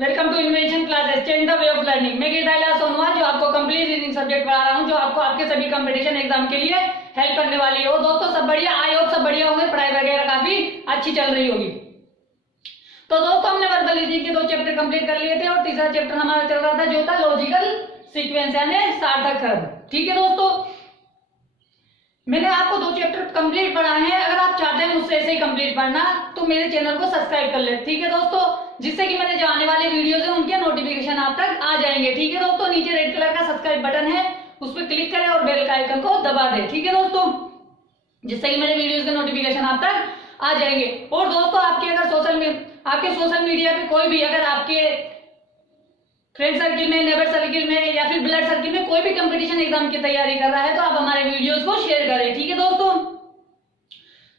Welcome to Innovation Classes change the way of learning. मैं गिरदाइला सोनवाल जो आपको कंप्लीट रीडिंग सब्जेक्ट पढ़ा रहा हूं, जो आपको आपके सभी कंपटीशन एग्जाम के लिए हेल्प करने वाली है। दोस्तों सब बढ़िया, आई होप सब बढ़िया होंगे, पढ़ाई वगैरह काफी अच्छी चल रही होगी। तो दोस्तों हमने वर्बल रीजनिंग के 2 चैप्टर कंप्लीट कर लिए थे और तीसरा चैप्टर हमारा चल रहा था जो था लॉजिकल सीक्वेंस यानी सार्थक क्रम। ठीक है दोस्तों, मैंने आपको 2 चैप्टर कंप्लीट पढ़ाए हैं। अगर आप चाहते हैं मुझसे ऐसे ही कंप्लीट पढ़ना तो मेरे चैनल को सब्सक्राइब कर ले। ठीक है दोस्तों, जिससे कि मैंने जो आने वाले वीडियोस हैं उनके नोटिफिकेशन आप तक आ जाएंगे। ठीक है दोस्तों, नीचे रेड कलर का सब्सक्राइब बटन है, उस पर क्लिक करें और बेल का आइकन को दबा दें। ठीक है दोस्तों, जिससे कि मेरे वीडियोस के नोटिफिकेशन आप तक आ जाएंगे। और दोस्तों आपके सोशल मीडिया पे कोई भी अगर आपके फ्रेंड सर्किल में, नेबर सर्किल में या फिर ब्लड सर्किल में कोई भी कंपटीशन एग्जाम की तैयारी कर रहा है तो आप हमारे वीडियोस को शेयर करें। ठीक है दोस्तों,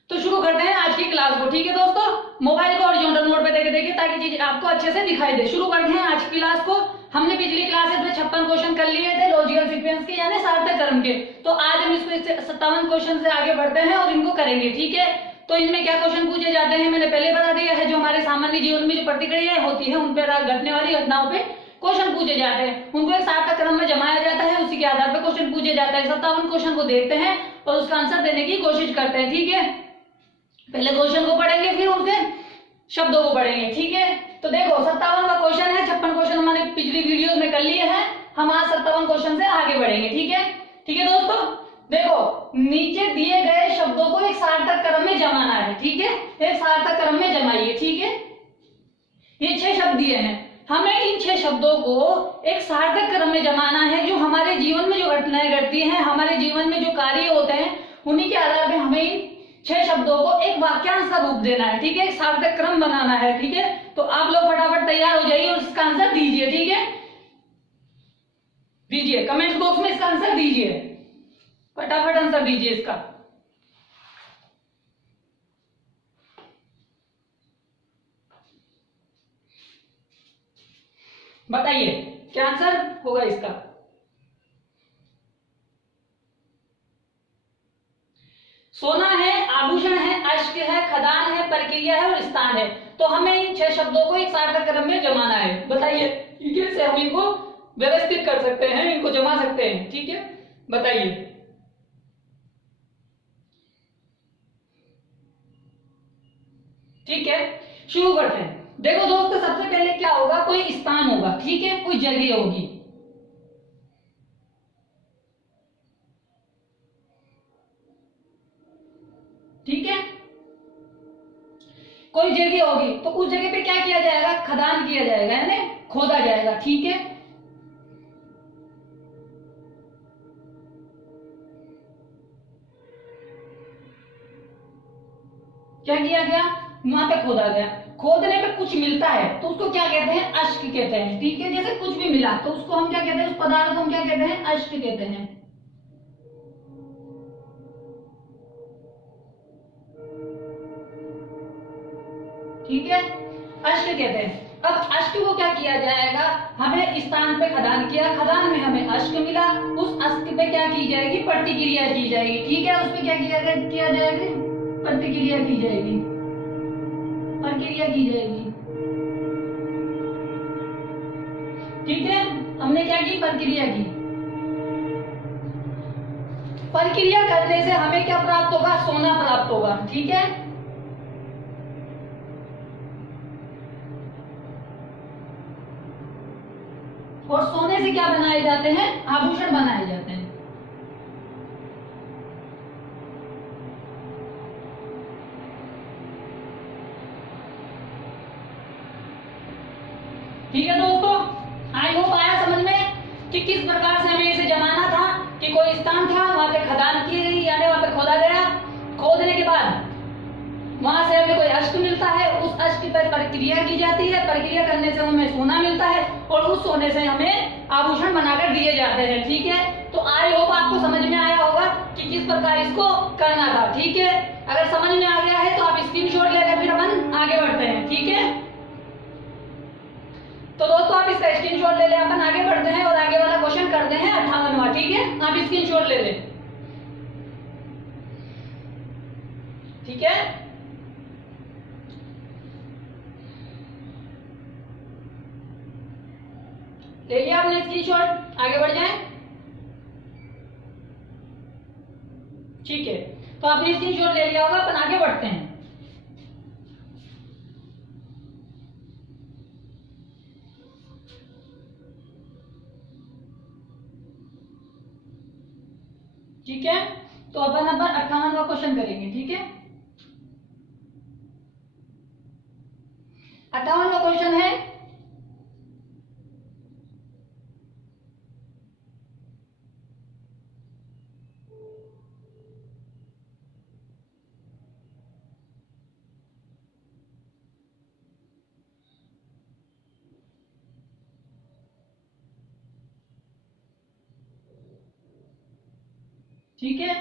तो शुरू करते हैं आज की क्लास को। ठीक है दोस्तों, मोबाइल को हॉरिजॉन्टल मोड पे देखिए ताकि चीज आपको अच्छे से दिखाई दे। शुरू करते हैं आज की क्लास को। हमने पिछली क्लासेस में 56 क्वेश्चन कर लिए थे लॉजिकल सीक्वेंस के यानी सार्थक क्रम के। तो आज हम इसको 57 क्वेश्चन से आगे बढ़ते हैं और इनको करेंगे। ठीक है, तो इनमें क्या क्वेश्चन पूछे जाते हैं मैंने पहले बता दिया है। जो हमारे सामान्य जीवन में जो प्रतिक्रियाएं होती है उन पर घटने वाली घटनाओं पे क्वेश्चन पूछे जाते हैं, उनको एक सार्थक क्रम में जमाया जाता है, उसी के आधार पर क्वेश्चन पूछे जाते हैं। 57 क्वेश्चन को देखते हैं और उसका आंसर देने की कोशिश करते हैं। ठीक है, पहले क्वेश्चन को पढ़ेंगे फिर उनके शब्दों को पढ़ेंगे। ठीक है, तो देखो 57 का क्वेश्चन है। 56 क्वेश्चन हमने पिछली वीडियो में कर लिए हैं, हम आज 57 क्वेश्चन से आगे बढ़ेंगे। ठीक है दोस्तों, देखो नीचे दिए गए शब्दों को एक सार्थक क्रम में जमाना है। ठीक है, एक सार्थक क्रम में जमाइए। ठीक है, ये 6 शब्द दिए हैं, हमें इन 6 शब्दों को एक सार्थक क्रम में जमाना है। जो हमारे जीवन में जो घटनाएं घटती हैं, हमारे जीवन में जो कार्य होते हैं, उन्हीं के आधार पर हमें इन 6 शब्दों को एक वाक्यांश का रूप देना है। ठीक है, एक सार्थक क्रम बनाना है। ठीक है, तो आप लोग फटाफट तैयार हो जाइए और इसका आंसर दीजिए। ठीक है, दीजिए कमेंट बॉक्स में इसका आंसर दीजिए, फटाफट आंसर दीजिए इसका। बताइए क्या आंसर होगा इसका। सोना है, आभूषण है, अश्क है, खदान है, प्रक्रिया है और स्थान है। तो हमें इन 6 शब्दों को एक सार्थक क्रम में जमाना है। बताइए कैसे हम इनको व्यवस्थित कर सकते हैं, इनको जमा सकते हैं। ठीक है, बताइए। ठीक है, शुरू करते हैं। देखो दोस्तों, सबसे पहले क्या होगा, कोई स्थान होगा। ठीक है, कोई जगह होगी। ठीक है, कोई जगह होगी तो उस जगह पे क्या किया जाएगा, खदान किया जाएगा यानी खोदा जाएगा। ठीक है, क्या किया गया, वहां पे खोदा गया। खोदने पे कुछ मिलता है तो उसको क्या कहते हैं, अश्क कहते हैं। ठीक है, जैसे कुछ भी मिला तो उसको हम क्या कहते हैं, उस पदार्थ को हम क्या कहते हैं, अश्क कहते हैं। ठीक है, अश्क कहते हैं। अब अश्क को क्या किया जाएगा, हमें स्थान पे खदान किया, खदान में हमें अश्क मिला, उस अश्क पे क्या की जाएगी, प्रतिक्रिया की जाएगी। ठीक है, उस पे क्या किया जाएगी, प्रतिक्रिया की जाएगी, प्रक्रिया की जाएगी। ठीक है, हमने क्या की, प्रक्रिया की। प्रक्रिया करने से हमें क्या प्राप्त होगा, सोना प्राप्त होगा। ठीक है, और सोने से क्या बनाए जाते हैं, आभूषण बनाए जाते हैं। ठीक है दोस्तों, आई होप आया समझ में कि किस प्रकार से हमें इसे जमाना था। कि कोई स्थान था, वहां पे खदान की गई यानी वहां पे खोदा गया, खोदने के बाद वहां से हमें कोई अश्क मिलता है, उस अश्क पर प्रक्रिया की जाती है, प्रक्रिया करने से हमें सोना मिलता है और उस सोने से हमें आभूषण बनाकर दिए जाते हैं। ठीक है, तो आई होप आपको समझ में आया होगा कि किस प्रकार इसको करना था। ठीक है, अगर समझ में आ गया है तो आप स्क्रीनशॉट ले लें, फिर अपन आगे बढ़ते हैं। ठीक है, तो दोस्तों आप इसका स्क्रीनशॉट ले लें, अपन आगे बढ़ते हैं और आगे वाला क्वेश्चन करते हैं 58वां। ठीक है, आप स्क्रीनशॉट ले लें। ठीक है, ले लिया आपने स्क्रीनशॉट, आगे बढ़ जाएं। ठीक है, तो आपने स्क्रीनशॉट ले लिया होगा, अपन आगे बढ़ते हैं। ठीक है, तो अपन 58वां क्वेश्चन करेंगे। ठीक है, 58वां क्वेश्चन है, ठीक है,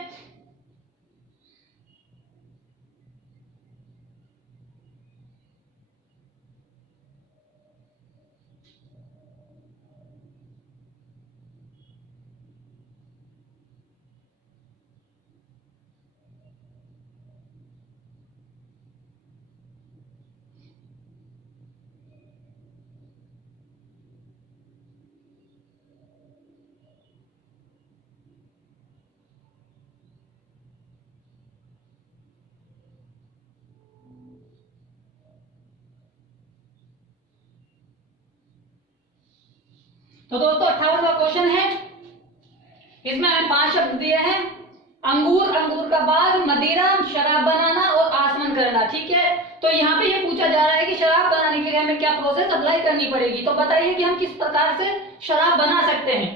तो दोस्तों 58वां क्वेश्चन है, इसमें हमें 5 शब्द दिए हैं, अंगूर, अंगूर का बाग, मदिरा, शराब बनाना और आसमन करना। ठीक है, तो यहाँ पे ये पूछा जा रहा है कि शराब बनाने के लिए हमें क्या प्रोसेस अप्लाई करनी पड़ेगी। तो बताइए कि हम किस प्रकार से शराब बना सकते हैं।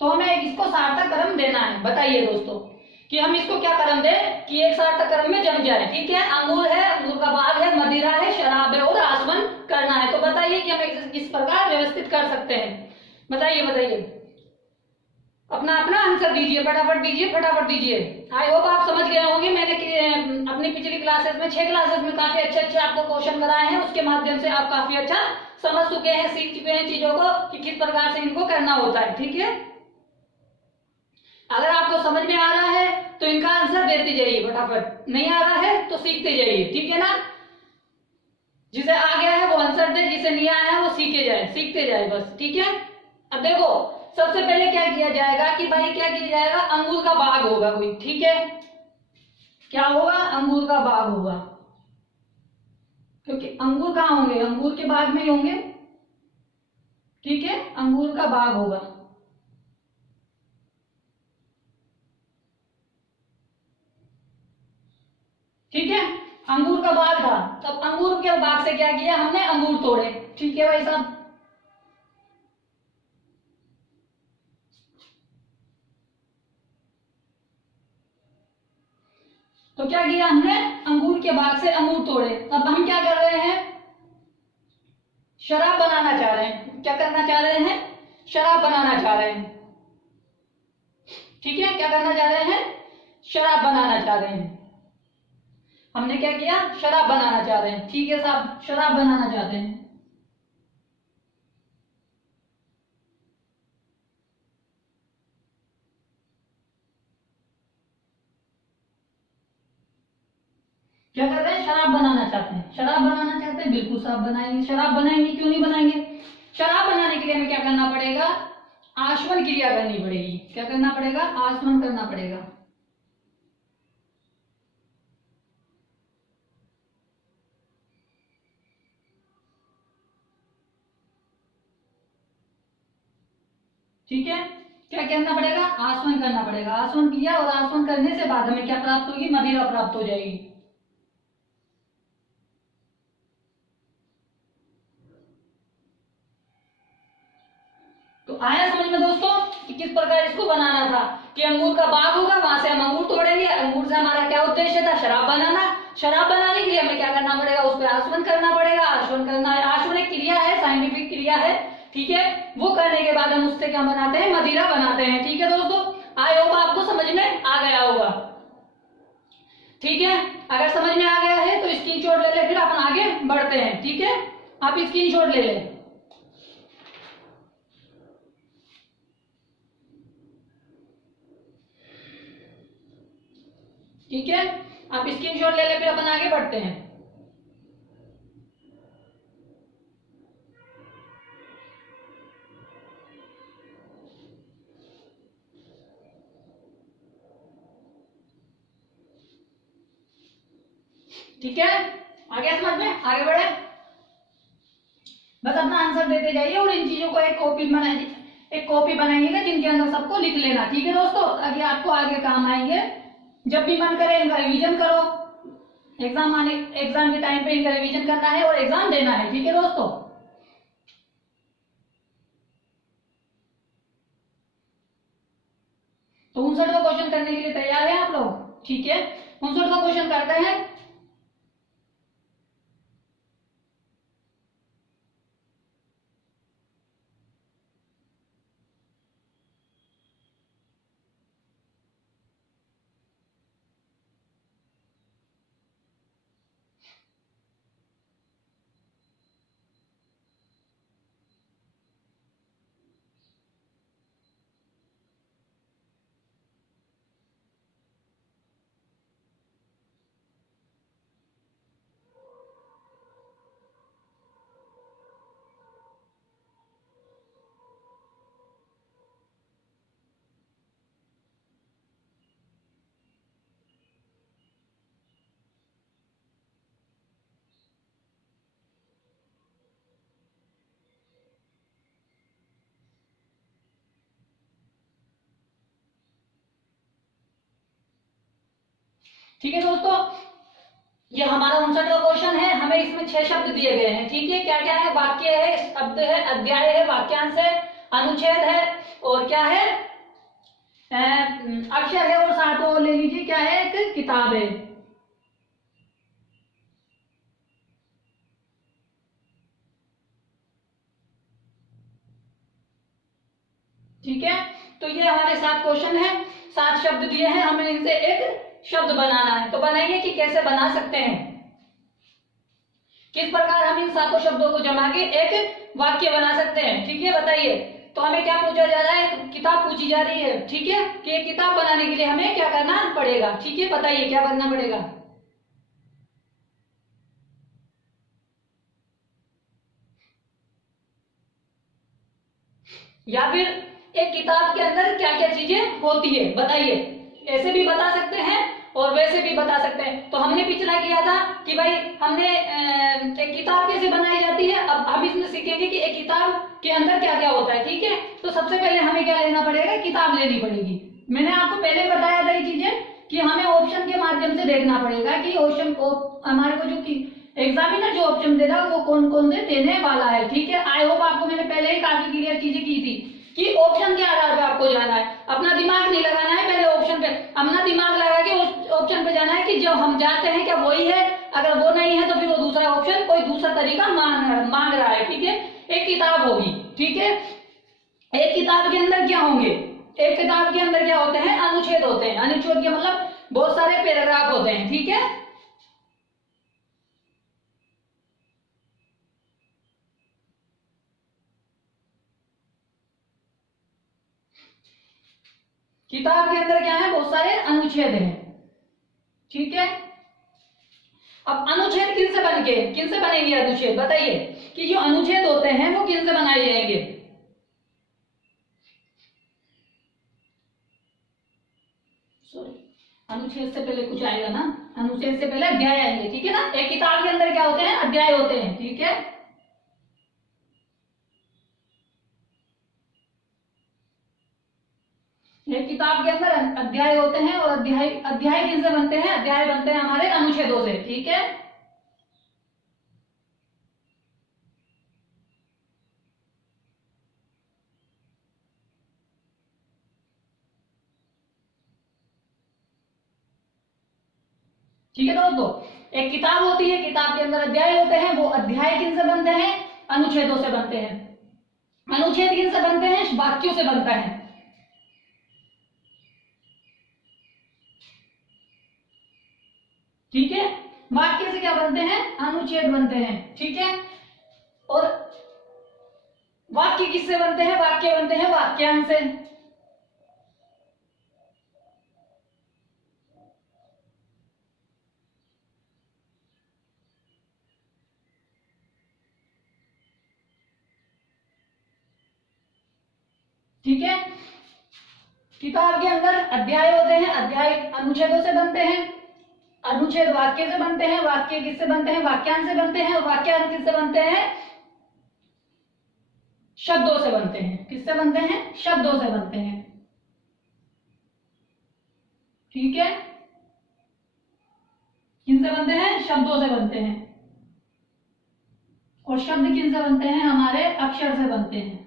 तो हमें इसको सार्थक कर्म देना है। बताइए दोस्तों कि हम इसको क्या कर्म दें कि एक सार्थक कर्म में जम जाए। ठीक है, अंगूर है, अंगूर का बाग है, मदिरा है, शराब है और आसमन करना है। तो बताइए कि हम किस प्रकार व्यवस्थित कर सकते हैं। बताइए बताइए, अपना अपना आंसर दीजिए, फटाफट दीजिए, फटाफट दीजिए। आई होप आप समझ गए होंगे। मैंने अपनी पिछली क्लासेस में 6 क्लासेस में काफी अच्छे अच्छे आपको क्वेश्चन कराए हैं, उसके माध्यम से आप काफी अच्छा समझ चुके हैं, सीख चुके हैं चीजों को कि किस प्रकार से इनको करना होता है। ठीक है, अगर आपको समझ में आ रहा है तो इनका आंसर देते जाइए फटाफट, नहीं आ रहा है तो सीखते जाइए। ठीक है ना, जिसे आ गया है वो आंसर दे, जिसे नहीं आया है वो सीखे जाए, सीखते जाए बस। ठीक है, अब देखो सबसे पहले क्या किया जाएगा कि भाई क्या किया जाएगा, अंगूर का बाग होगा कोई। ठीक है, क्या होगा, अंगूर का बाग होगा, क्योंकि अंगूर कहाँ होंगे, अंगूर के बाग में ही होंगे। ठीक है, अंगूर का बाग होगा। ठीक है, अंगूर का बाग था, तब अंगूर के बाग से क्या किया हमने, अंगूर तोड़े। ठीक है भाई साहब, तो क्या किया हमने, अंगूर के बाग से अंगूर तोड़े। अब हम क्या कर रहे हैं, शराब बनाना चाह रहे हैं। क्या करना चाह रहे हैं, शराब बनाना चाह रहे हैं। ठीक है, क्या करना चाह रहे हैं, शराब बनाना चाह रहे हैं। हमने क्या किया, शराब बनाना चाह रहे हैं। ठीक है साहब, शराब बनाना चाहते हैं। क्या कर रहे हैं, शराब बनाना चाहते हैं। शराब बनाना चाहते हैं, बिल्कुल साहब बनाएंगे, शराब बनाएंगे, क्यों नहीं बनाएंगे। शराब बनाने के लिए हमें क्या करना पड़ेगा, आचमन क्रिया करनी पड़ेगी। क्या करना पड़ेगा, आचमन करना पड़ेगा। ठीक है, क्या करना पड़ेगा, आचमन करना पड़ेगा। आचमन किया और आचमन करने से बाद हमें क्या प्राप्त होगी, मदिरा प्राप्त हो जाएगी। तो आया समझ में दोस्तों कि किस प्रकार इसको बनाना था कि अंगूर का बाग होगा, वहां से हम अंगूर तोड़ेंगे। अंगूर से हमारा क्या उद्देश्य था, शराब बनाना। शराब बनाने के लिए हमें क्या करना पड़ेगा, उस पर आचमन करना पड़ेगा। आचमन करना है, आचमन एक क्रिया है, साइंटिफिक क्रिया है। ठीक है, वो करने के बाद हम उससे क्या बनाते हैं, मदिरा बनाते हैं। ठीक है दोस्तों, आई होप आपको समझ में आ गया होगा। ठीक है, अगर समझ में आ गया है तो स्क्रीनशॉट ले ले, फिर अपन आगे बढ़ते हैं। ठीक है, आप स्क्रीनशॉट ले लें। ठीक है, आप स्क्रीनशॉट ले ले, फिर अपन आगे बढ़ते हैं। ठीक है, आगे समझ में, आगे बढ़े। बस अपना आंसर देते जाइए और इन चीजों को एक कॉपी बनाइएगा जिनके अंदर सबको लिख लेना। ठीक है दोस्तों, ताकि आपको आगे काम आएंगे। जब भी मन करे इनका रिवीजन करो, एग्जाम के टाइम पे इनका रिवीजन करना है और एग्जाम देना है। ठीक है दोस्तों, तो 59वां क्वेश्चन करने के लिए तैयार है आप लोग? ठीक है, 59वां क्वेश्चन करते हैं। ठीक है दोस्तों, ये हमारा 59वां क्वेश्चन है। हमें इसमें 6 शब्द दिए गए हैं। ठीक है, क्या क्या है? वाक्य है, शब्द है, अध्याय है, वाक्यांश है, अनुच्छेद है, और क्या है? अक्षर है, और साथ वो ले लीजिए क्या है? एक किताब है। ठीक है, तो ये हमारे 7 क्वेश्चन है, 7 शब्द दिए हैं, हमें इनसे एक शब्द बनाना है। तो बनाइए कि कैसे बना सकते हैं, किस प्रकार हम इन 7 शब्दों को जमा के एक वाक्य बना सकते हैं। ठीक है, बताइए। तो हमें क्या पूछा जा रहा है? किताब पूछी जा रही है। ठीक है, कि एक किताब बनाने के लिए हमें क्या करना पड़ेगा? ठीक है, बताइए क्या करना पड़ेगा? या फिर एक किताब के अंदर क्या क्या चीजें होती है, बताइए। ऐसे भी बता सकते हैं और वैसे भी बता सकते हैं। तो हमने पिछला किया था कि भाई हमने एक किताब कैसे बनाई जाती है। अब हम इसमें सीखेंगे कि एक किताब के अंदर क्या क्या होता है। ठीक है, तो सबसे पहले हमें क्या लेना पड़ेगा? किताब लेनी पड़ेगी। मैंने आपको पहले बताया था ये चीजें कि हमें ऑप्शन के माध्यम से देखना पड़ेगा कि ऑप्शन को हमारे को जो एग्जामिनर जो ऑप्शन दे रहा है वो कौन कौन से देने वाला है। ठीक है, आई होप आपको मैंने पहले ही काफी क्लियर चीजें की थी कि ऑप्शन के आधार पे आपको जाना है। अपना दिमाग नहीं लगाना है पहले ऑप्शन पे, अपना दिमाग लगा के उस ऑप्शन पे जाना है कि जो हम जाते हैं क्या वही है। अगर वो नहीं है तो फिर वो दूसरा ऑप्शन कोई दूसरा तरीका मांग रहा है। ठीक है, एक किताब होगी। ठीक है, एक किताब के अंदर क्या होंगे? एक किताब के अंदर क्या होते हैं? अनुच्छेद होते हैं। अनुच्छेद के मतलब बहुत सारे पैराग्राफ होते हैं। ठीक है, किताब के अंदर क्या है? बहुत सारे अनुच्छेद हैं। ठीक है, अब अनुच्छेद किन से बनेंगे अनुच्छेद? बताइए कि जो अनुच्छेद होते हैं वो किन से बनाए जाएंगे? सॉरी, अनुच्छेद से पहले कुछ आएगा ना, अनुच्छेद से पहले अध्याय आएंगे। ठीक है ना, एक किताब के अंदर क्या होते हैं? अध्याय होते हैं। ठीक है, एक किताब के अंदर अध्याय होते हैं और अध्याय अध्याय किन से बनते हैं? अध्याय बनते हैं हमारे अनुच्छेदों से। ठीक है, ठीक है दोस्तों, एक किताब होती है, किताब के अंदर अध्याय होते हैं, वो अध्याय किन से बनते हैं? अनुच्छेदों से बनते हैं। अनुच्छेद किन से बनते हैं? वाक्यों से बनता है। ठीक है, वाक्य से क्या बनते हैं? अनुच्छेद बनते हैं। ठीक है, और वाक्य किससे बनते हैं? वाक्य बनते हैं वाक्यांश से। ठीक है, किताब के अंदर अध्याय होते हैं, अध्याय अनुच्छेदों से बनते हैं। अनुच्छेद वाक्य से बनते हैं, वाक्य किससे बनते हैं, वाक्यांश से बनते हैं, और वाक्यांश किससे बनते हैं, शब्दों से बनते हैं। किससे बनते हैं, शब्दों से बनते हैं। ठीक है, किनसे बनते हैं, शब्दों से बनते हैं। और शब्द किनसे बनते हैं, हमारे अक्षर से बनते हैं।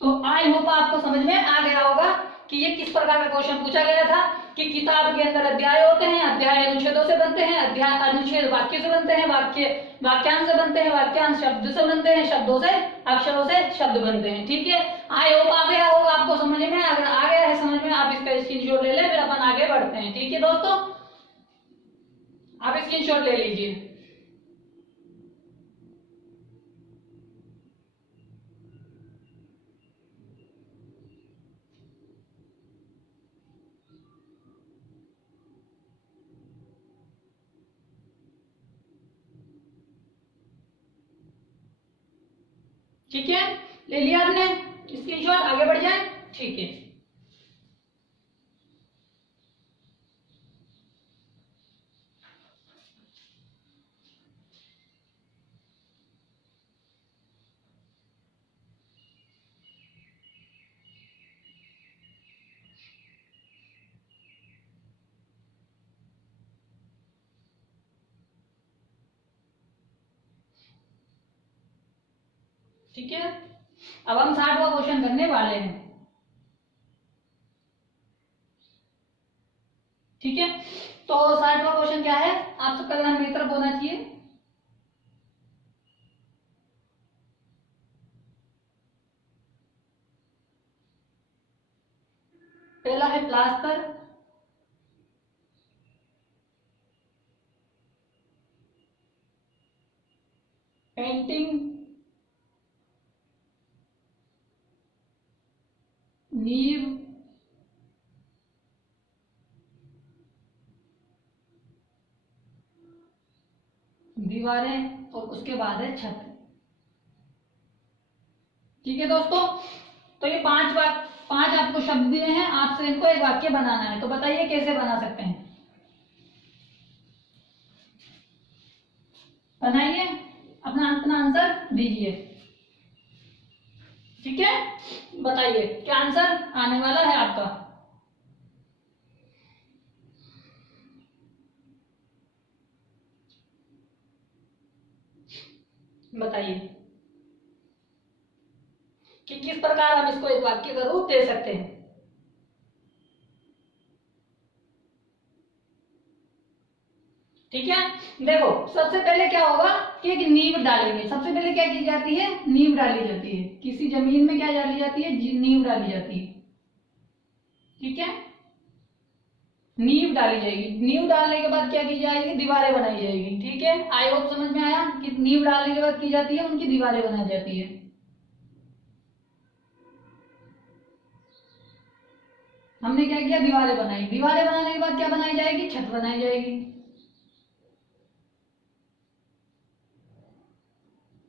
तो आई होप आपको समझ में आ गया होगा कि ये किस प्रकार का क्वेश्चन पूछा गया था कि किताब के अंदर अध्याय होते हैं, अध्याय अनुच्छेदों से बनते हैं, अध्याय अनुच्छेद वाक्य से बनते हैं, वाक्य वाक्यांश से बनते हैं, वाक्यांश शब्द से बनते हैं, शब्दों से अक्षरों से शब्द बनते हैं। ठीक है, आई होप आ गया होगा आपको समझ में। अगर आ गया है समझ में, आप इसका स्क्रीनशॉट ले लें, फिर अपन आगे बढ़ते हैं। ठीक है दोस्तों, आप स्क्रीनशॉट ले लीजिए। ठीक है, ले लिया आपने स्क्रीनशॉट, आगे बढ़ जाए। ठीक है, ठीक है, अब हम 60वां क्वेश्चन करने वाले हैं। ठीक है, तो 60वां क्वेश्चन क्या है, आप सबका ध्यान मेरी तरफ होना चाहिए। पहला है प्लास्टर, पेंटिंग, नींव, दीवारें, और उसके बाद है छत। ठीक है दोस्तों, तो ये पांच आपको शब्द दिए हैं, आपसे इनको एक वाक्य बनाना है। तो बताइए कैसे बना सकते हैं, बनाइए, अपना अपना आंसर दीजिए। ठीक है, बताइए क्या आंसर आने वाला है आपका। बताइए कि किस प्रकार हम इसको एक वाक्य का रूप दे सकते हैं। ठीक है, देखो सबसे पहले क्या होगा कि एक नींव डालेंगे। सबसे पहले क्या की जाती है, नींव डाली जाती है। किसी जमीन में क्या डाली जाती है, नींव डाली जाती है। ठीक है, नींव डाली जाएगी। नींव डालने के बाद क्या की जाएगी, दीवारें बनाई जाएगी। ठीक है, आई होप समझ में आया कि नींव डालने के बाद की जाती है, उनकी दीवारें बनाई जाती है। हमने क्या किया, दीवारें बनाई। दीवारें बनाने के बाद क्या बनाई जाएगी, छत बनाई जाएगी।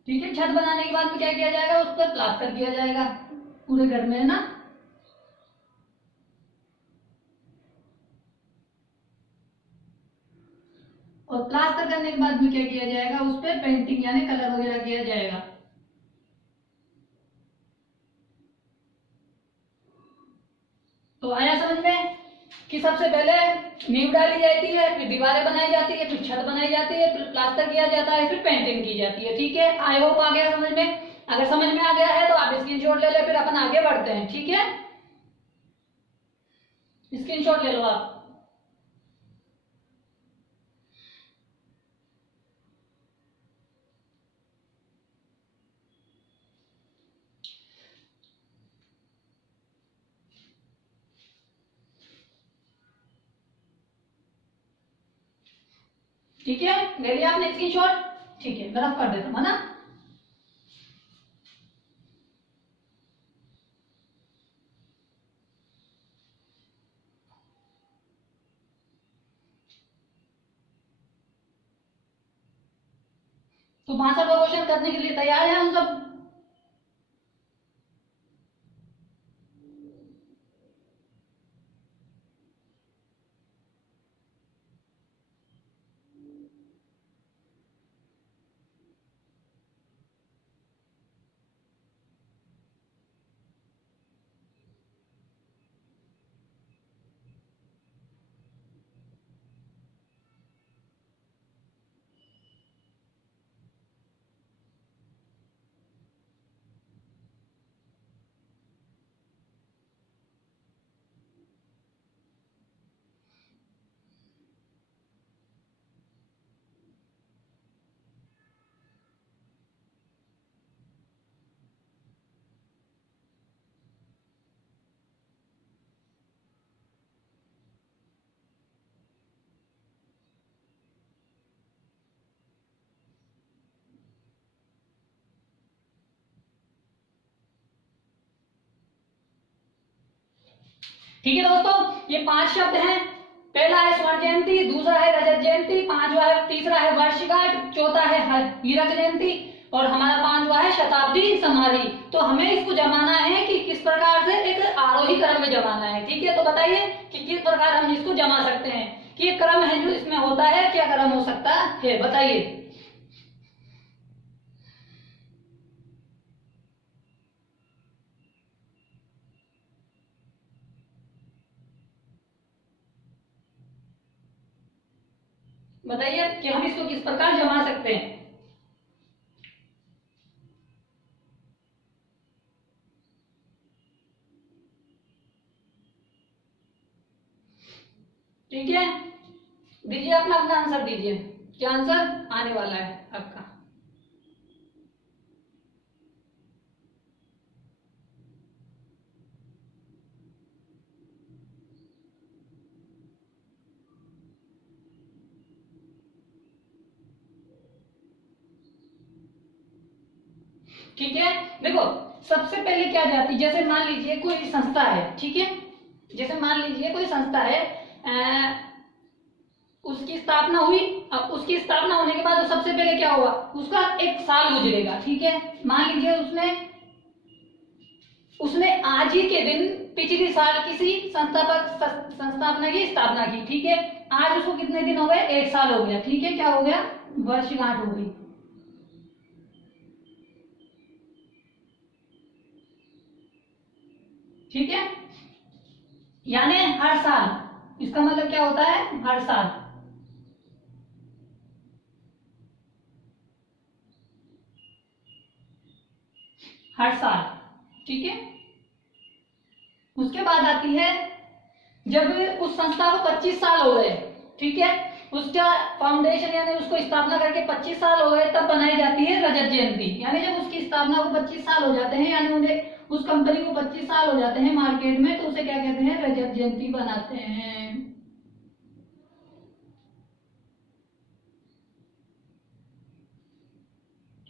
ठीक है, छत बनाने के बाद में क्या किया जाएगा, उस पर प्लास्टर किया जाएगा पूरे घर में, है ना। और प्लास्टर करने के बाद में क्या किया जाएगा, उस पर पेंटिंग यानी कलर वगैरह किया जाएगा। तो आया समझ में कि सबसे पहले नींव डाली जाती है, फिर दीवारें बनाई जाती है, फिर छत बनाई जाती है, फिर प्लास्टर किया जाता है, फिर पेंटिंग की जाती है। ठीक है, आई होप आ गया समझ में। अगर समझ में आ गया है तो आप स्क्रीनशॉट ले ले, फिर अपन आगे बढ़ते हैं। ठीक है, स्क्रीनशॉट ले लो आप। ठीक है, ले लिया आपने स्क्रीनशॉट। ठीक है, मैं रफ कर देता हूँ, है ना। तो 62वां क्वेश्चन करने के लिए तैयार है हम सब। ठीक है दोस्तों, ये 5 शब्द हैं। पहला है स्वर्ण जयंती, दूसरा है रजत जयंती, तीसरा है वर्षगांठ, चौथा है हीरक जयंती और हमारा 5वां है शताब्दी समाधि। तो हमें इसको जमाना है कि किस प्रकार से एक आरोही क्रम में जमाना है। ठीक है, तो बताइए कि किस प्रकार हम इसको जमा सकते हैं, कि ये क्रम है जो इसमें होता है, क्या क्रम हो सकता है, बताइए। बताइए कि हम इसको किस प्रकार जमा सकते हैं। ठीक है, दीजिए अपना अपना आंसर दीजिए, क्या आंसर आने वाला है आपका। ठीक है, देखो सबसे पहले क्या जाती, जैसे मान लीजिए कोई संस्था है, ठीक है, जैसे मान लीजिए कोई संस्था है, उसकी स्थापना हुई। अब उसकी स्थापना होने के बाद तो सबसे पहले क्या हुआ, उसका एक साल गुजरेगा। ठीक है, मान लीजिए उसने आज ही के दिन पिछली साल किसी संस्थापना की स्थापना की। ठीक है, आज उसको कितने दिन हो गए, 1 साल हो गया। ठीक है, क्या हो गया, वर्षगांठ हो गई। ठीक है, यानी हर साल, इसका मतलब क्या होता है, हर साल। हर साल, ठीक है। उसके बाद आती है जब उस संस्था को 25 साल हो गए। ठीक है, उसका फाउंडेशन यानी उसको स्थापना करके 25 साल हो गए, तब बनाई जाती है रजत जयंती। यानी जब उसकी स्थापना को 25 साल हो जाते हैं, यानी उन्हें उस कंपनी को 25 साल हो जाते हैं मार्केट में, तो उसे क्या कहते हैं, रजत जयंती बनाते हैं।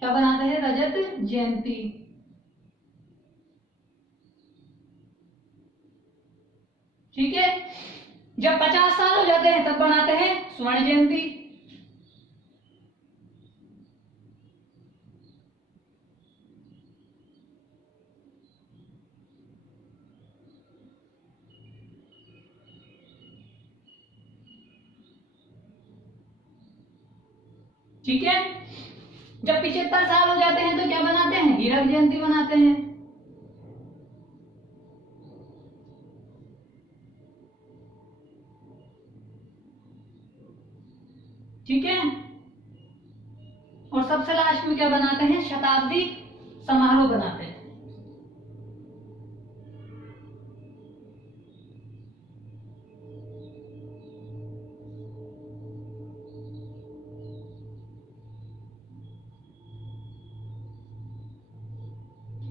क्या बनाते हैं, रजत जयंती। ठीक है, जब 50 साल हो जाते हैं तब बनाते हैं स्वर्ण जयंती। ठीक है, जब 75 साल हो जाते हैं तो क्या बनाते हैं, हीरक जयंती बनाते हैं। ठीक है, और सबसे लास्ट में क्या बनाते हैं, शताब्दी समारोह बनाते हैं।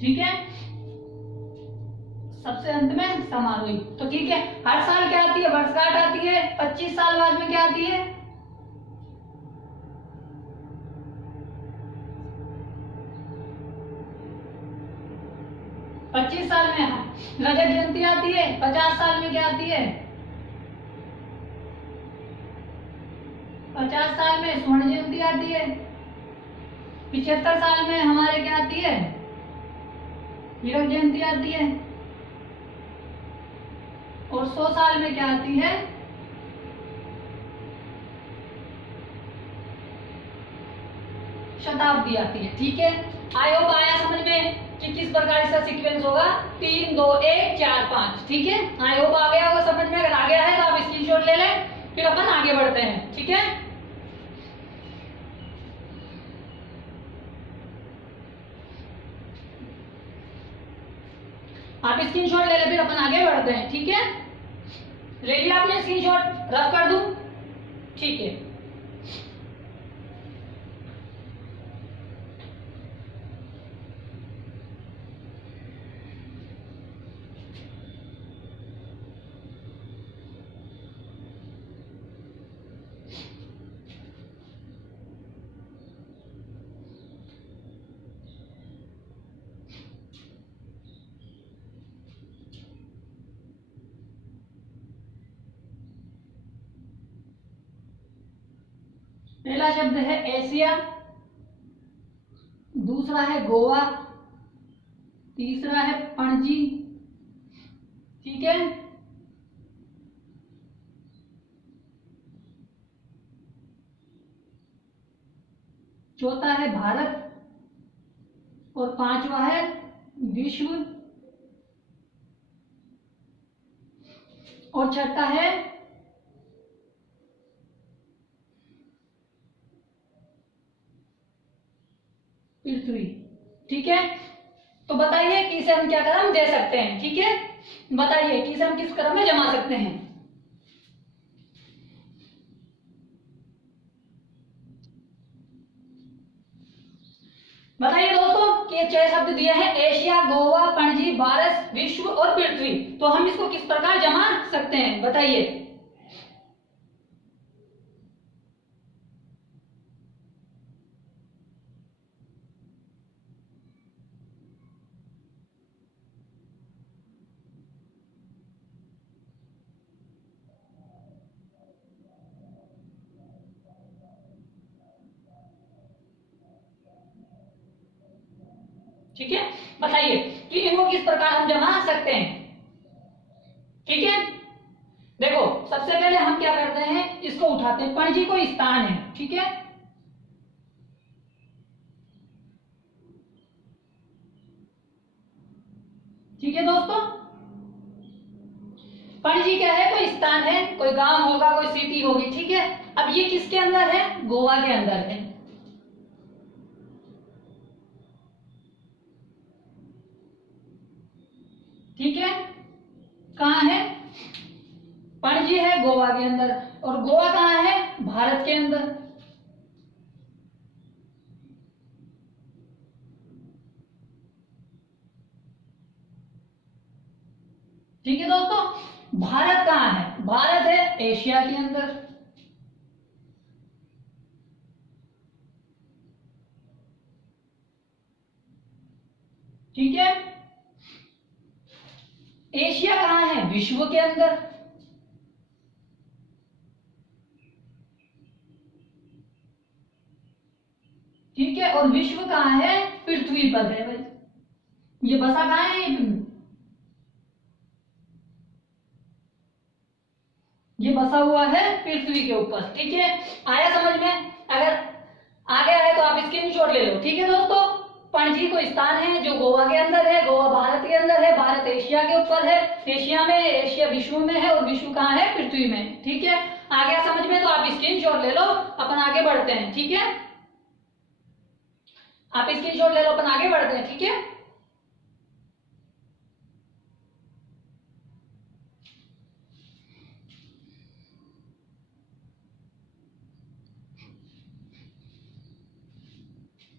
ठीक है, सबसे अंत में समारोह। तो ठीक है, हर साल क्या आती है, वर्षगांठ आती है। 25 साल बाद में क्या आती है, 25 साल में रजत जयंती आती है। 50 साल में क्या आती है, 50 साल में स्वर्ण जयंती आती है। 75 साल में हमारे क्या आती है, हीरक जयंती आती है। और 100 साल में क्या आती है, शताब्दी आती है। ठीक है, आई होप आया समझ में कि किस प्रकार इसका सीक्वेंस होगा, 3 2 1 4 5। ठीक है, आई होप आ गया होगा समझ में। अगर आ गया है तो आप स्क्रीनशॉट ले लें, फिर अपन आगे बढ़ते हैं। ठीक है, आप स्क्रीनशॉट ले लें, फिर अपन आगे बढ़ते हैं। ठीक है, ले लिया आपने स्क्रीनशॉट, रफ कर दूं। ठीक है, पहला शब्द है एशिया, दूसरा है गोवा, तीसरा है पणजी, ठीक है। चौथा है भारत और पांचवा है विश्व और छठा है पृथ्वी, ठीक है। तो बताइए कि इसे हम क्या क्रम दे सकते हैं, ठीक है। बताइए कि इसे हम किस क्रम में जमा सकते हैं। बताइए दोस्तों कि ये 6 शब्द दिए हैं, एशिया, गोवा, पणजी, भारत, विश्व और पृथ्वी, तो हम इसको किस प्रकार जमा सकते हैं, बताइए। ठीक है, बताइए कि इनको किस प्रकार हम जमा सकते हैं, ठीक है। देखो सबसे पहले हम क्या करते हैं, इसको उठाते हैं, पणजी कोई स्थान है, ठीक है। ठीक है दोस्तों, पणजी क्या है, कोई स्थान है, कोई गांव होगा, कोई सिटी होगी, ठीक है। अब ये किसके अंदर है, गोवा के अंदर है, ठीक है। कहाँ है, पणजी है गोवा के अंदर, और गोवा कहाँ है, भारत के अंदर, ठीक है दोस्तों। भारत कहाँ है, भारत है एशिया के अंदर, ठीक है। एशिया कहाँ है, विश्व के अंदर, ठीक है। और विश्व कहाँ है, पृथ्वी पर है भाई, ये बसा कहाँ है, ये बसा हुआ है पृथ्वी के ऊपर, ठीक है। आया समझ में, अगर आ गया है तो आप स्क्रीनशॉट ले लो, ठीक है दोस्तों। पणजी को स्थान है जो गोवा के अंदर है, गोवा भारत के अंदर है, भारत एशिया के ऊपर है, एशिया में, एशिया विश्व में है, और विश्व कहाँ है, पृथ्वी में, ठीक है। आ गया समझ में, तो आप स्क्रीनशॉट ले लो, अपन आगे बढ़ते हैं, ठीक है। आप स्क्रीनशॉट ले लो, अपन आगे बढ़ते हैं, ठीक है।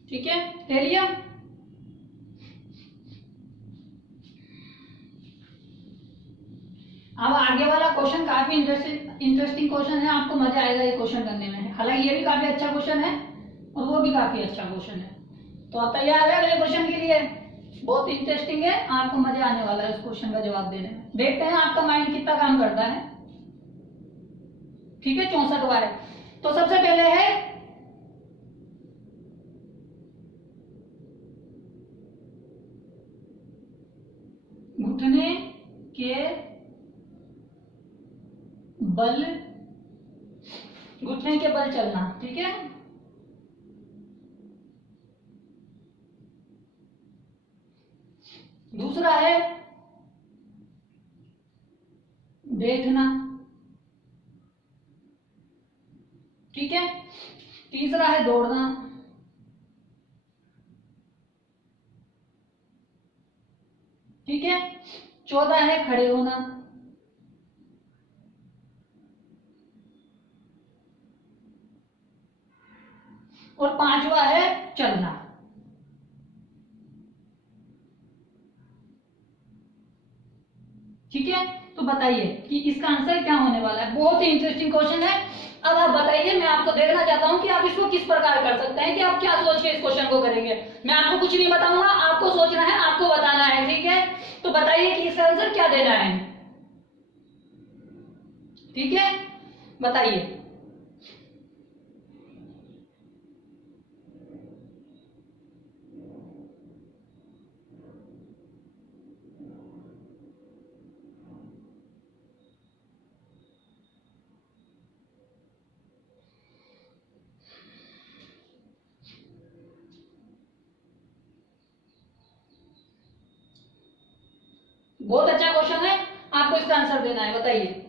ठीक है, ले लिया। अब आगे वाला क्वेश्चन काफी इंटरेस्टिंग क्वेश्चन है, आपको मजा आएगा ये क्वेश्चन करने में। हालांकि ये भी काफी अच्छा क्वेश्चन है और वो भी काफी अच्छा क्वेश्चन है, तो आप तैयार है अगले क्वेश्चन के लिए। बहुत इंटरेस्टिंग है, आपको मजा आने वाला है इस क्वेश्चन का जवाब देने में। देखते हैं आपका माइंड कितना काम करता है, ठीक है। 64 बार है। तो सबसे पहले है घुटने के बल, घुटने के बल चलना, ठीक है। दूसरा है बैठना, ठीक है। तीसरा है दौड़ना, ठीक है। चौथा है खड़े होना, और पांचवा है चलना, ठीक है। तो बताइए कि इसका आंसर क्या होने वाला है। बहुत ही इंटरेस्टिंग क्वेश्चन है। अब आप बताइए, मैं आपको देखना चाहता हूं कि आप इसको किस प्रकार कर सकते हैं, कि आप क्या सोच के इस क्वेश्चन को करेंगे। मैं आपको कुछ नहीं बताऊंगा, आपको सोचना है, आपको बताना है, ठीक है। तो बताइए कि इसका आंसर क्या देना है, ठीक है। बताइए। बहुत अच्छा क्वेश्चन है, आपको इसका आंसर देना है, बताइए।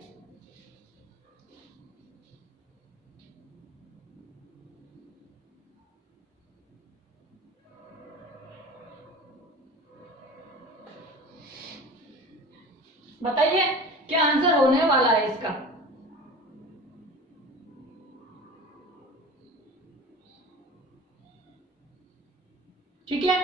बताइए क्या आंसर होने वाला है इसका। ठीक है,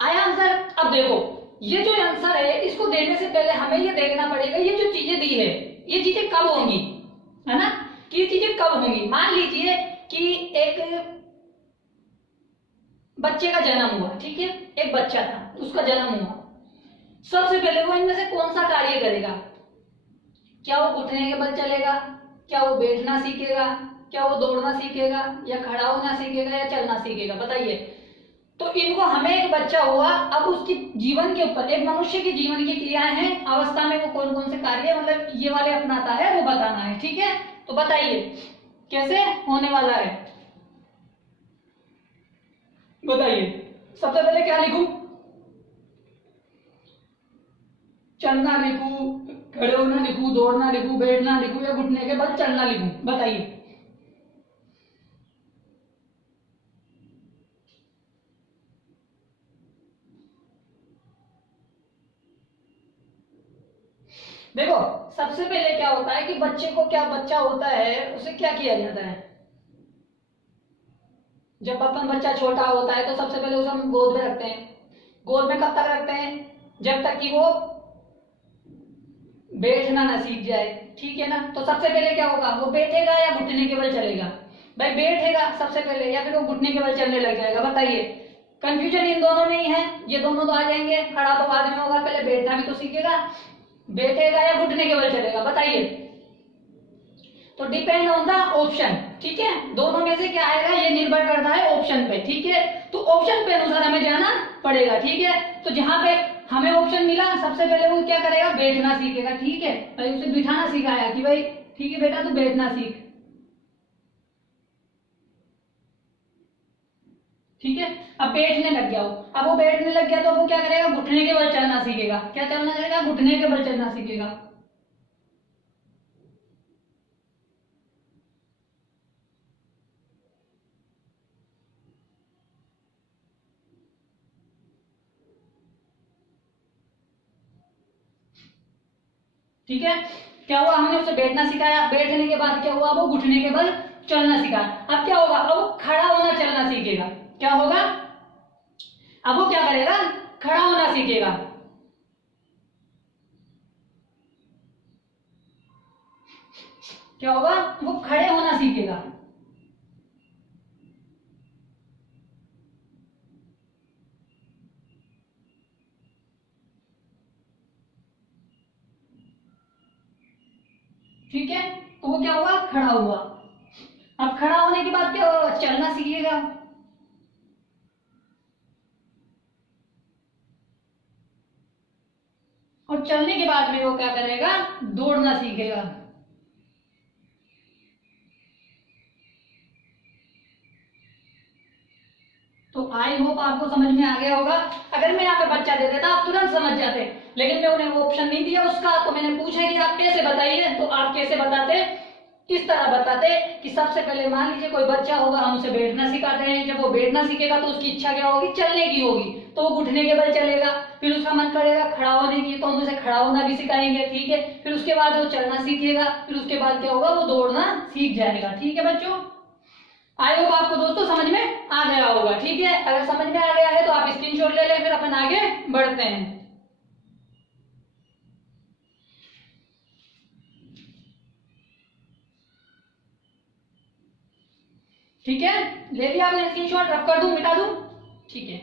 आया आंसर। अब देखो, ये जो आंसर है इसको देने से पहले हमें ये देखना पड़ेगा ये जो चीजें दी है ये चीजें कब होंगी, है ना, कि ये चीजें कब होंगी। मान लीजिए कि एक बच्चे का जन्म हुआ, ठीक है, एक बच्चा था उसका जन्म हुआ, सबसे पहले वो इनमें से कौन सा कार्य करेगा? क्या वो घुटने के बल चलेगा, क्या वो बैठना सीखेगा, क्या वो दौड़ना सीखेगा, या खड़ा होना सीखेगा, या चलना सीखेगा? बताइए। तो इनको हमें एक बच्चा हुआ, अब उसकी जीवन के ऊपर, एक मनुष्य की जीवन की क्रियाएं हैं, अवस्था में वो कौन कौन से कार्य मतलब ये वाले अपनाता है वो बताना है। ठीक है, तो बताइए कैसे होने वाला है, बताइए। सबसे पहले क्या लिखूं? चलना लिखूं, खड़े होना लिखूं, दौड़ना लिखूं, बैठना लिखूं, या घुटने के बल चलना लिखूं? बताइए। देखो, सबसे पहले क्या होता है कि बच्चे को, क्या बच्चा होता है उसे क्या किया जाता है? जब अपन बच्चा छोटा होता है तो सबसे पहले उसे हम गोद में रखते हैं। गोद में कब तक रखते हैं? जब तक कि वो बैठना ना सीख जाए। ठीक है ना, तो सबसे पहले क्या होगा, वो बैठेगा या घुटने के बल चलेगा? भाई बैठेगा सबसे पहले, या फिर वो घुटने के बल चलने लग जाएगा? बताइए। कंफ्यूजन इन दोनों में ही है, ये दोनों तो आ जाएंगे, खड़ा तो बाद में होगा, पहले बैठना भी तो सीखेगा। बैठेगा या घुटने के बल चलेगा? बताइए। तो डिपेंड ऑन द ऑप्शन। ठीक है, दोनों में से क्या आएगा ये निर्भर करता है ऑप्शन पे। ठीक है, तो ऑप्शन पे अनुसार हमें जाना पड़ेगा। ठीक है, तो जहां पे हमें ऑप्शन मिला सबसे पहले वो क्या करेगा, बैठना सीखेगा। ठीक है भाई, उसे बिठाना सिखाया कि भाई ठीक है बेटा तू बैठना सीख। ठीक है, अब बैठने लग गया वो, अब वो बैठने लग गया तो वो क्या करेगा, घुटने के बल चलना सीखेगा। क्या चलना करेगा? घुटने के बल चलना सीखेगा। ठीक है, क्या हुआ, हमने उसे बैठना सिखाया, बैठने के बाद क्या हुआ, वो घुटने के बल चलना सीखा। अब क्या होगा, अब वो खड़ा होना चलना सीखेगा। क्या होगा, अब वो क्या करेगा, खड़ा होना सीखेगा। क्या होगा, वो खड़े होना सीखेगा। ठीक है, तो वो क्या हुआ, खड़ा हुआ। अब खड़ा होने के बाद क्या होगा, चलना सीखेगा। और चलने के बाद में वो क्या करेगा, दौड़ना सीखेगा। तो आई होप आपको समझ में आ गया होगा। अगर मैं यहाँ पे बच्चा दे देता आप तुरंत समझ जाते, लेकिन मैं उन्हें ऑप्शन नहीं दिया उसका, तो मैंने पूछा कि आप कैसे बताइए, तो आप कैसे बताते, इस तरह बताते कि सबसे पहले मान लीजिए कोई बच्चा होगा, हम उसे बैठना सिखाते हैं। जब वो बैठना सीखेगा तो उसकी इच्छा क्या होगी, चलने की होगी, तो वो घुटने के बल चलेगा। फिर उसका मन करेगा खड़ा होने की, तो हम उसे खड़ा होना भी सिखाएंगे। ठीक है, फिर उसके बाद वो चलना सीखेगा, फिर उसके बाद क्या होगा, वो दौड़ना सीख जाएगा। ठीक है बच्चों, आई होप आपको दोस्तों समझ में आ गया होगा। ठीक है, अगर समझ में आ गया है तो आप स्क्रीनशॉट ले लें, फिर अपन आगे बढ़ते हैं। ठीक है, ले लिया आपने स्क्रीनशॉट, रफ कर दूं, मिटा दूं? ठीक है,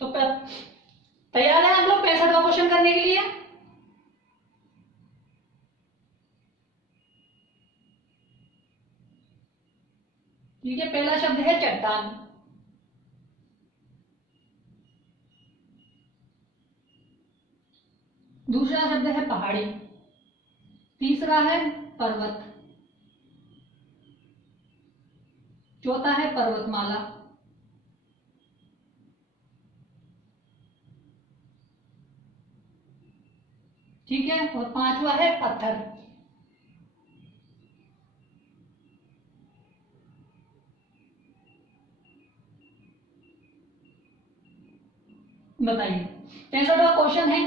तो तैयार है आप लोग 65 का क्वेश्चन करने के लिए? ठीक है, पहला शब्द है चट्टान। दूसरा शब्द है पहाड़ी, तीसरा है पर्वत, चौथा है पर्वतमाला, ठीक है, और पांचवा है पत्थर। बताइए 63वां क्वेश्चन है,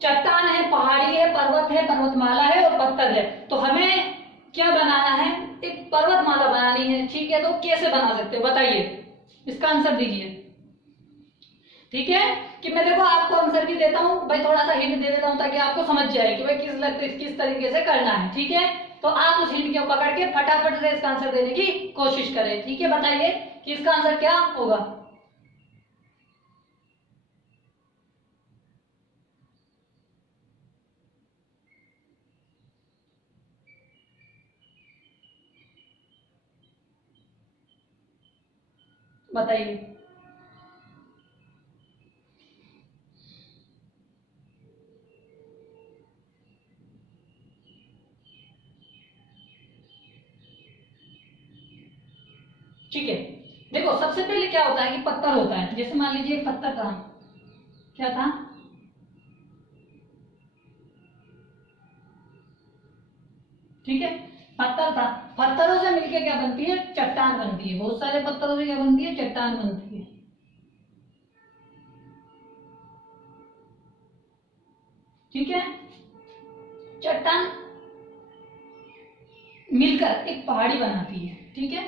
चट्टान है, पहाड़ी है, पर्वत है, पर्वतमाला है और पत्थर है, तो हमें क्या बनाना है, एक पर्वतमाला बनानी है, ठीक है, तो कैसे बना सकते हो बताइए, इसका आंसर दीजिए। ठीक है, कि मैं देखो आपको आंसर भी देता हूँ भाई, थोड़ा सा हिंट दे देता हूँ ताकि आपको समझ जाए कि भाई किस तरीके से करना है, ठीक है, तो आप उस हिंट को पकड़ के फटाफट से इसका आंसर देने की कोशिश करें, ठीक है, बताइए कि इसका आंसर क्या होगा। बताइए। ठीक है, देखो सबसे पहले क्या होता है कि पत्थर होता है, जैसे मान लीजिए एक पत्थर था, क्या था, ठीक है, पत्थर था, पत्थरों से मिलके क्या बनती है, चट्टान बनती है, बहुत सारे पत्थरों से क्या बनती है, चट्टान बनती है, ठीक है, चट्टान मिलकर एक पहाड़ी बनाती है, ठीक है,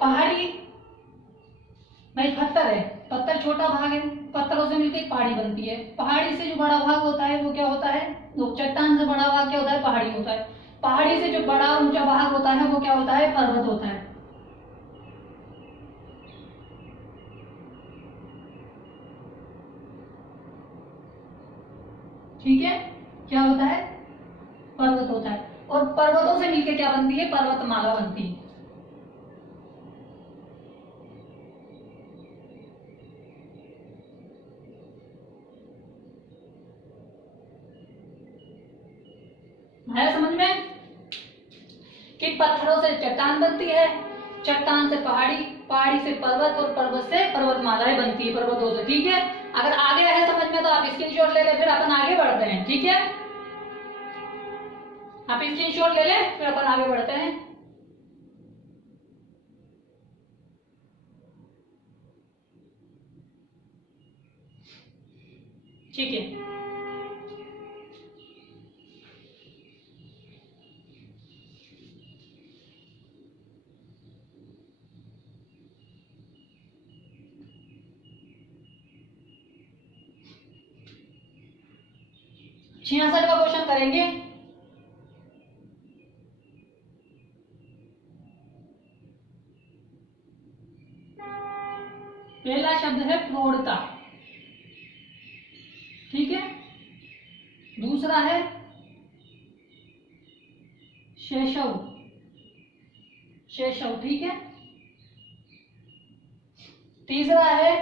पहाड़ी भाई पत्थर है, पत्थर छोटा भाग है, पत्थरों से मिलकर एक पहाड़ी बनती है, पहाड़ी से जो बड़ा भाग होता है वो क्या होता है, वो चट्टान से बड़ा भाग क्या होता है, पहाड़ी होता है, पहाड़ी से जो बड़ा ऊंचा भाग होता है वो क्या होता है, पर्वत होता है, ठीक है, क्या होता है, पर्वत होता है, और पर्वतों से मिलकर क्या बनती है, पर्वतमाला बनती है। है समझ में कि पत्थरों से चट्टान बनती है, चट्टान से पहाड़ी, पहाड़ी से पर्वत और पर्वत से पर्वतमालाएं बनती है, पर्वतों से, ठीक है, अगर आगे है समझ में तो आप स्क्रीनशॉट ले ले, फिर अपन आगे बढ़ते हैं, ठीक है, आप स्क्रीनशॉट ले ले फिर अपन आगे बढ़ते हैं। ठीक है, 66वां क्वेश्चन करेंगे। पहला शब्द है प्रौढ़ता, ठीक है, दूसरा है शैशव, शैशव, ठीक है, तीसरा है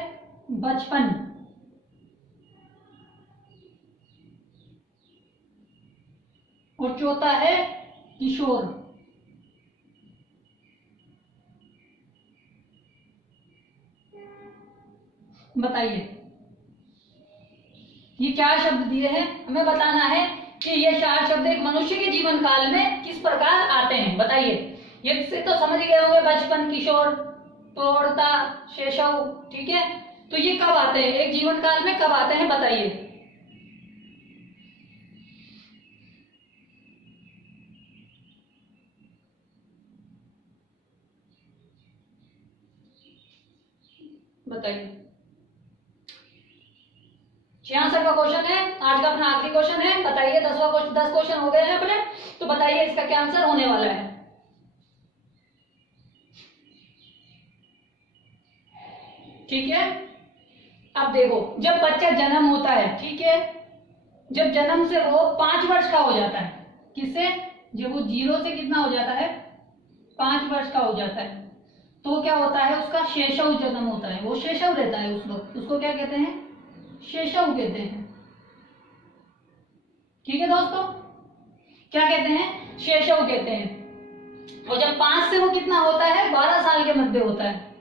बचपन, और चौथा है किशोर। बताइए, ये चार शब्द दिए हैं, हमें बताना है कि ये चार शब्द एक मनुष्य के जीवन काल में किस प्रकार आते हैं, बताइए। ये से तो समझ गए होंगे, बचपन, किशोर, प्रौढ़ता, शैशव, ठीक है, तो ये कब आते हैं, एक जीवन काल में कब आते हैं, बताइए। बताइए। 66वां क्वेश्चन है, आज का अपना आखिरी क्वेश्चन है, बताइए, 10वां क्वेश्चन, 10 क्वेश्चन हो गए हैं अपने, तो बताइए इसका क्या आंसर होने वाला है। ठीक है, अब देखो, जब बच्चा जन्म होता है, ठीक है, जब जन्म से वो 5 वर्ष का हो जाता है, किससे, जब वो 0 से कितना हो जाता है, 5 वर्ष का हो जाता है, तो क्या होता है, उसका शेषव जन्म होता है, वो शेषव रहता है उस वक्त, उसको क्या कहते हैं, शेषव कहते हैं। ठीक है दोस्तों, क्या कहते हैं, शेषव कहते हैं। और जब 5 से वो कितना होता है, 12 साल के मध्य होता है।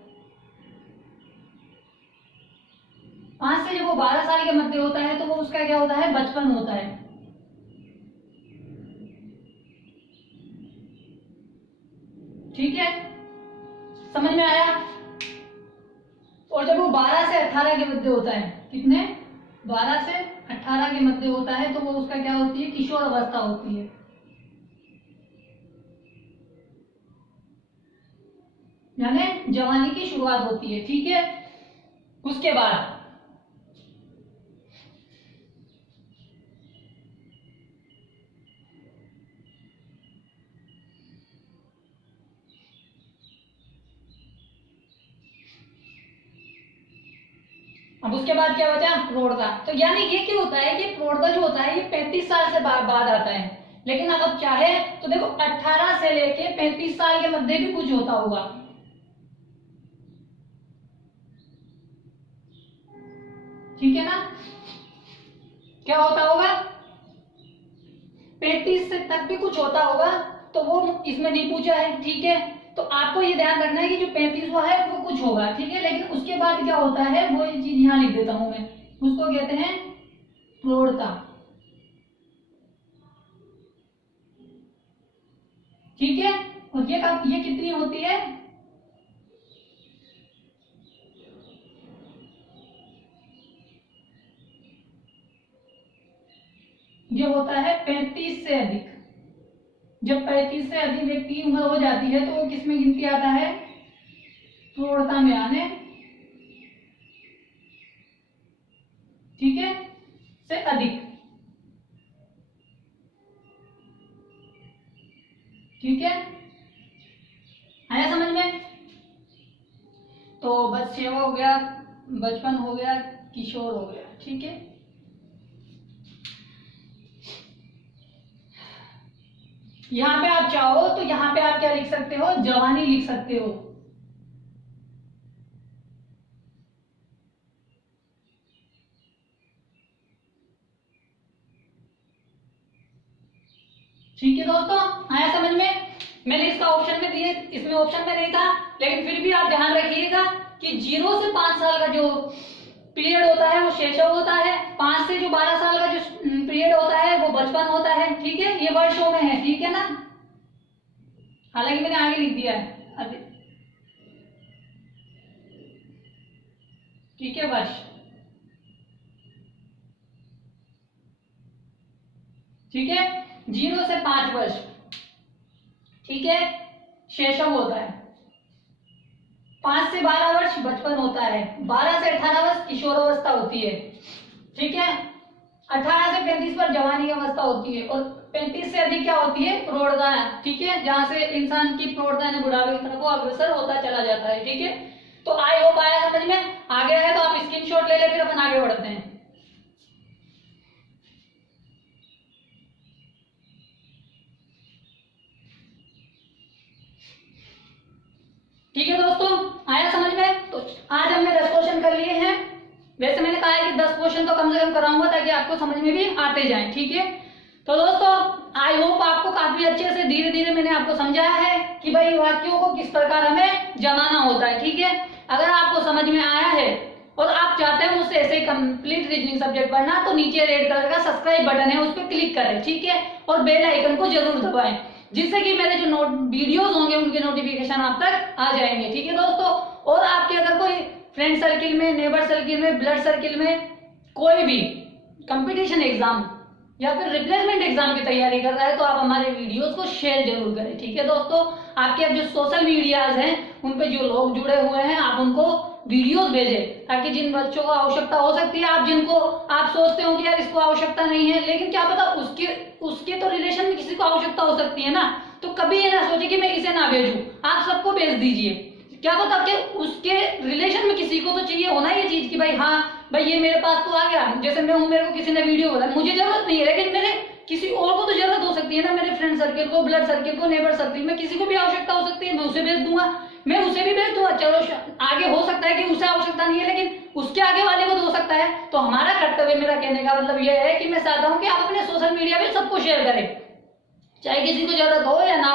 5 से जब वो 12 साल के मध्य होता है तो वो उसका क्या होता है, बचपन होता है। ठीक है, समझ में आया। और जब वो 12 से 18 के मध्य होता है, कितने, 12 से 18 के मध्य होता है, तो वो उसका क्या होती है, किशोर अवस्था होती है, यानी जवानी की शुरुआत होती है। ठीक है, उसके बाद अब उसके बाद क्या बचा, प्रौढ़ता। तो यानी ये क्या होता है कि प्रौढ़ता जो होता है ये 35 साल से बाद आता है, लेकिन अगर चाहे तो देखो 18 से लेके 35 साल के मध्य भी कुछ होता होगा। ठीक है ना, क्या होता होगा, 35 से तक भी कुछ होता होगा, तो वो इसमें नहीं पूछा है। ठीक है, तो आपको ये ध्यान रखना है कि जो 35वां है वो कुछ होगा। ठीक है, लेकिन उसके बाद क्या होता है वो ये चीज यहाँ लिख देता हूं मैं, उसको कहते हैं प्रौढ़ता। ठीक है, और ये कितनी होती है, ये होता है 35 से अधिक। जब 35 से अधिक व्यक्ति की उम्र हो जाती है तो वो किसमें गिनती आता है, प्रौढ़ता में आने। ठीक है, से अधिक। ठीक है, आया समझ में। तो बस सेवा हो गया, बचपन हो गया, किशोर हो गया। ठीक है, यहां पे आप चाहो तो यहां पे आप क्या लिख सकते हो, जवानी लिख सकते हो। ठीक है दोस्तों, आया समझ में। मैंने इसका ऑप्शन में दिए, इसमें ऑप्शन में नहीं था, लेकिन फिर भी आप ध्यान रखिएगा कि 0 से 5 साल का जो पीरियड होता है वो शैशव होता है, 5 से जो 12 साल का जो पीरियड होता है वो बचपन होता है। ठीक है, ये वर्षों में है। ठीक है ना, हालांकि मैंने आगे लिख दिया है अभी। ठीक है, वर्ष। ठीक है, 0 से 5 वर्ष, ठीक है, शैशव होता है। 5 से 12 वर्ष बचपन होता है, 12 से 18 वर्ष किशोरावस्था होती है। ठीक है, 18 से 35 पर जवानी अवस्था होती है, और 35 से अधिक क्या होती है, प्रौढ़ता। ठीक है, जहां से इंसान की प्रौढ़ता ने बुढ़ापे की तरफ वो अग्रसर होता चला जाता है। ठीक है, तो आई होप आया समझ में। आ गया है तो आप स्क्रीनशॉट ले ले, फिर अपन आगे बढ़ते हैं। ठीक है दोस्तों, आया समझ में। तो आज हमने 10 क्वेश्चन कर लिए हैं। वैसे मैंने कहा है कि 10 क्वेश्चन तो कम से कम कराऊंगा ताकि आपको समझ में भी आते जाएं। ठीक है, तो दोस्तों आई होप आपको काफी अच्छे से धीरे धीरे मैंने आपको समझाया है कि भाई वाक्यों को किस प्रकार हमें जमाना होता है। ठीक है, अगर आपको समझ में आया है और आप चाहते हैं मुझसे ऐसे ही कंप्लीट रीजनिंग सब्जेक्ट पढ़ना, तो नीचे रेड कलर का सब्सक्राइब बटन है, उस पर क्लिक करें। ठीक है, और बेल आइकन को जरूर दबाएं, जिससे कि मेरे जो वीडियोस होंगे उनके नोटिफिकेशन आप तक आ जाएंगे। ठीक है दोस्तों, और आपके अगर कोई फ्रेंड सर्किल में, नेबर सर्किल में, ब्लड सर्किल में कोई भी कंपटीशन एग्जाम या फिर रिप्लेसमेंट एग्जाम की तैयारी कर रहा है तो आप हमारे वीडियोस को शेयर जरूर करें। ठीक है दोस्तों, आपके अब जो सोशल मीडियाज हैं उन पे जो लोग जुड़े हुए हैं आप उनको वीडियोस भेजें, ताकि जिन बच्चों को आवश्यकता हो सकती है, आप जिनको आप सोचते हो कि यार इसको आवश्यकता नहीं है, लेकिन क्या पता उसके तो रिलेशन में किसी को आवश्यकता हो सकती है ना, तो कभी ये ना सोचे कि मैं इसे ना भेजूं, आप सबको भेज दीजिए। क्या पता कि उसके रिलेशन में किसी को तो चाहिए होना ये चीज कि भाई हाँ भाई ये मेरे पास तो आ गया, जैसे मैं हूं, मेरे को किसी ने वीडियो बोला, मुझे जरूरत नहीं है लेकिन मेरे किसी और को तो जरूरत हो सकती है ना, मेरे फ्रेंड सर्किल को, ब्लड सर्किल को, नेबर सर्किल में किसी को भी आवश्यकता हो सकती है, मैं उसे भेज दूंगा। मैं उसे भी भेज दूंगा, चलो आगे हो सकता है कि उसे आवश्यकता नहीं है लेकिन उसके आगे वाले को तो हो सकता है। तो हमारा कर्तव्य, मेरा कहने का मतलब यह है कि मैं चाहता हूं कि आप अपने सोशल मीडिया पे सबको शेयर करें, चाहे किसी को जरूरत हो या ना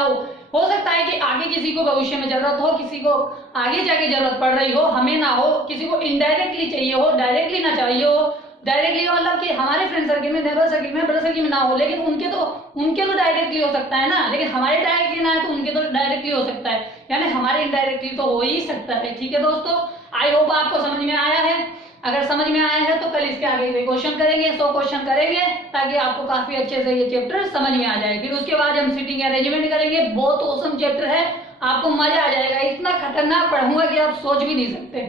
हो सकता है कि आगे किसी को भविष्य में जरूरत हो, किसी को आगे जाके जरूरत पड़ रही हो, हमें ना हो, किसी को इनडायरेक्टली चाहिए हो, डायरेक्टली ना चाहिए हो। डायरेक्टली का मतलब कि हमारे फ्रेंड सर्किल में, नेबर सर्किल में, ब्रदर सर्किल में ना हो, लेकिन उनके तो डायरेक्टली हो सकता है ना, लेकिन हमारे डायरेक्टली ना है तो उनके तो डायरेक्टली हो सकता है, यानी हमारे इनडायरेक्टली तो हो ही सकता है। ठीक है दोस्तों, आई होप आपको समझ में आया है। अगर समझ में आया है तो कल इसके आगे भी क्वेश्चन करेंगे, 100 क्वेश्चन करेंगे, ताकि आपको काफी अच्छे से ये चैप्टर समझ में आ जाए। फिर उसके बाद हम सिटिंग अरेंजमेंट करेंगे, बहुत औसम चैप्टर है, आपको मजा आ जाएगा, इतना खतरनाक पढ़ूंगा कि आप सोच भी नहीं सकते।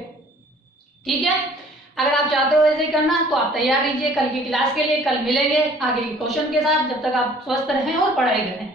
ठीक है, अगर आप चाहते हो ऐसे ही करना तो आप तैयार रहिए कल की क्लास के लिए। कल मिलेंगे आगे के क्वेश्चन के साथ, जब तक आप स्वस्थ रहें और पढ़ाई करें।